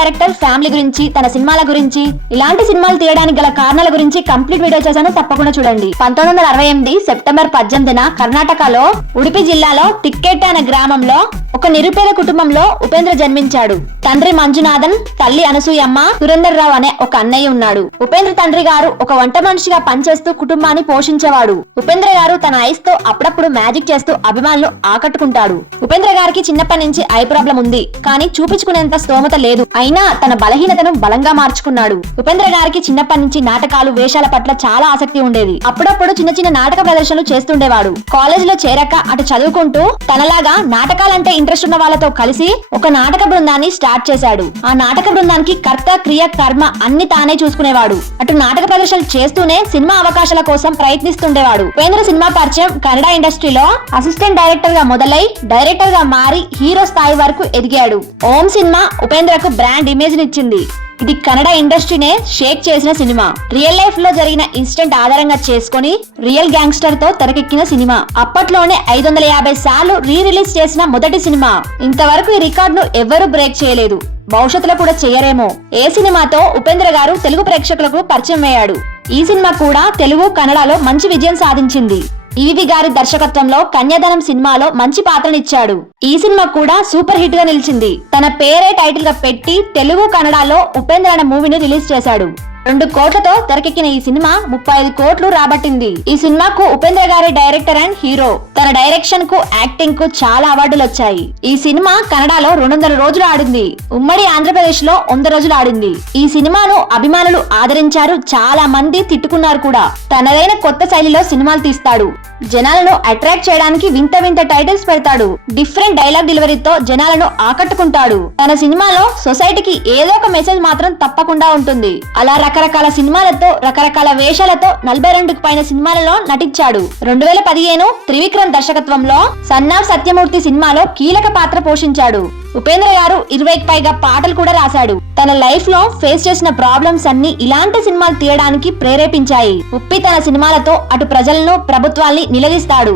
Director family గురించి తన సినిమాల గురించి ఇలాంటి సినిమాలు తీయడానికి గల కారణాల గురించి కంప్లీట్ వీడియో చేశాను తప్పకుండా చూడండి పంతొమ్మిది వందల అరవై ఎనిమిది సెప్టెంబర్ పద్దెనిమిదిన కర్ణాటకలో ఉడిపి జిల్లాలో టిక్కెట్ అనే గ్రామంలో ఒక నిరుపేద కుటుంబంలో ఉపేంద్ర జన్మించాడు తండ్రి మంజునాథన్ తల్లి అనసూయమ్మ సురేందర్ రావు అనే ఒక అన్నయ్య ఉన్నాడు ఉపేంద్ర తండ్రి గారు ఒక వంట మనిషిగా పనిచేస్తూ కుటుంబాన్ని పోషించేవాడు ఉపేంద్ర గారు తన ఐస్ తో అప్పుడప్పుడు మ్యాజిక్ చేస్తూ అభిమానులు ఆకట్టుకుంటాడు ఉపేంద్ర గారికి చిన్నప్పటి నుంచి ఐ ప్రాబ్లం ఉంది కానీ చూపించుకునేంత స్తోమత లేదు అయినా అయినా తన బలహీనతను బలంగా మార్చుకున్నాడు ఉపేంద్ర గారికి చిన్నప్పటి నుంచి నాటకాలు వేషాల పట్ల చాలా ఆసక్తి ఉండేది అప్పుడప్పుడు చిన్న చిన్న నాటక ప్రదర్శనలు చేస్తుండేవాడు కాలేజ్ లో చేరాక అటు చదువుకుంటూ తనలాగా నాటకాలంటే ఇంట్రెస్ట్ ఉన్న వాళ్ళతో కలిసి ఒక నాటక బృందాన్ని స్టార్ట్ చేశాడు ఆ నాటక బృందానికి కర్త క్రియ కర్మ అన్ని తానే చూసుకునేవాడు అటు నాటక ప్రదర్శనలు చేస్తూనే సినిమా అవకాశాల కోసం ప్రయత్నిస్తుండేవాడు ఉపేంద్ర సినిమా పరిచయం కన్నడ ఇండస్ట్రీలో అసిస్టెంట్ డైరెక్టర్ గా మొదలై డైరెక్టర్ గా మారి హీరో స్థాయి వరకు ఎదిగాడు ఓం సినిమా ఉపేంద్రకు బ్రాండ్ గ్రాండ్ ఇమేజ్ నిచ్చింది ఇది కన్నడ ఇండస్ట్రీనే షేక్ చేసిన సినిమా రియల్ లైఫ్ లో జరిగిన ఇన్సిడెంట్ ఆధారంగా చేసుకుని రియల్ గ్యాంగ్స్టర్ తో తెరకెక్కిన సినిమా అప్పట్లోనే ఐదు వందల యాభై సార్లు రీ రిలీజ్ చేసిన మొదటి సినిమా ఇంతవరకు ఈ రికార్డును ఎవరూ బ్రేక్ చేయలేదు భవిష్యత్తులో కూడా చేయరేమో ఏ సినిమాతో ఉపేంద్ర గారు తెలుగు ప్రేక్షకులకు పరిచయం అయ్యాడు ఈ సినిమా కూడా తెలుగు కన్నడలో మంచి విజయం సాధించింది ఈవి గారి దర్శకత్వంలో కన్యాదనం సినిమాలో మంచి పాత్రనిచ్చాడు ఈ సినిమా కూడా సూపర్ హిట్ గా నిలిచింది తన పేరే టైటిల్ గా పెట్టి తెలుగు కన్నడలో ఉపేంద్ర అనే మూవీని రిలీజ్ చేశాడు రెండు కోట్లతో తెరకెక్కిన ఈ సినిమా ముప్పై ఐదు కోట్లు రాబట్టింది ఈ సినిమాకు ఉపేంద్ర గారి డైరెక్టర్ అండ్ హీరో తన డైరెక్షన్ కు యాక్టింగ్ కు చాలా అవార్డులు వచ్చాయి ఈ సినిమా కన్నడలో రెండు వందల రోజులు ఆడింది ఉమ్మడి ఆంధ్రప్రదేశ్ లో వంద రోజులు ఆడింది ఈ సినిమాను అభిమానులు ఆదరించారు చాలా మంది తిట్టుకున్నారు కూడా తనదైన కొత్త శైలిలో సినిమాలు తీస్తాడు జనాలను అట్రాక్ట్ చేయడానికి వింత వింత టైటిల్స్ పెడతాడు డిఫరెంట్ డైలాగ్ డెలివరీతో జనాలను ఆకట్టుకుంటాడు తన సినిమాలో సొసైటీకి ఏదో ఒక మెసేజ్ మాత్రం తప్పకుండా ఉంటుంది అలా రకరకాల సినిమాలతో రకరకాల వేషాలతో నలభై రెండుకు పైన సినిమాలలో నటించాడు రెండు వేల పదిహేను త్రివిక్రమ్ దర్శకత్వంలో సన్నాఫ్ సత్యమూర్తి సినిమాలో కీలక పాత్ర పోషించాడు ఉపేంద్ర గారు ఇరవైకి పైగా పాటలు కూడా రాశాడు తన లైఫ్ లో ఫేస్ చేసిన ప్రాబ్లమ్స్ అన్ని ఇలాంటి సినిమాలు తీయడానికి ప్రేరేపించాయి ఉప్పి తన సినిమాలతో అటు ప్రజలను ప్రభుత్వాల్ని నిలదీస్తాడు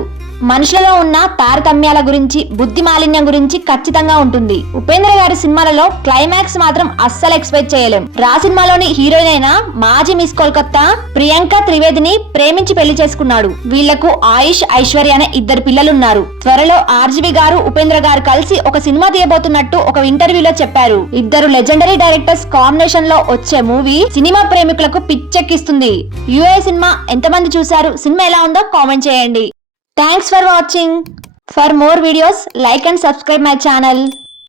మనుషులలో ఉన్న తారతమ్యాల గురించి బుద్ధి మాలిన్యం గురించి ఖచ్చితంగా ఉంటుంది ఉపేంద్ర గారి సినిమాలలో క్లైమాక్స్ మాత్రం అస్సలు ఎక్స్పెక్ట్ చేయలేం రా సినిమాలోని హీరోయిన్ అయిన మాజీ మిస్ కోల్కత్తా ప్రియాంక త్రివేదిని ప్రేమించి పెళ్లి చేసుకున్నాడు వీళ్లకు ఆయుష్ ఐశ్వర్య అనే ఇద్దరు పిల్లలున్నారు త్వరలో ఆర్జీవి గారు ఉపేంద్ర గారు కలిసి ఒక సినిమా తీయబోతున్నట్టు ఒక ఇంటర్వ్యూలో చెప్పారు ఇద్దరు లెజెండరీ డైరెక్టర్స్ కాంబినేషన్ లో వచ్చే మూవీ సినిమా ప్రేమికులకు పిచ్చెక్కిస్తుంది యుఏ సినిమా ఎంతమంది చూశారు సినిమా ఎలా ఉందో కామెంట్ చేయండి Thanks for watching. For more videos, like and subscribe my channel.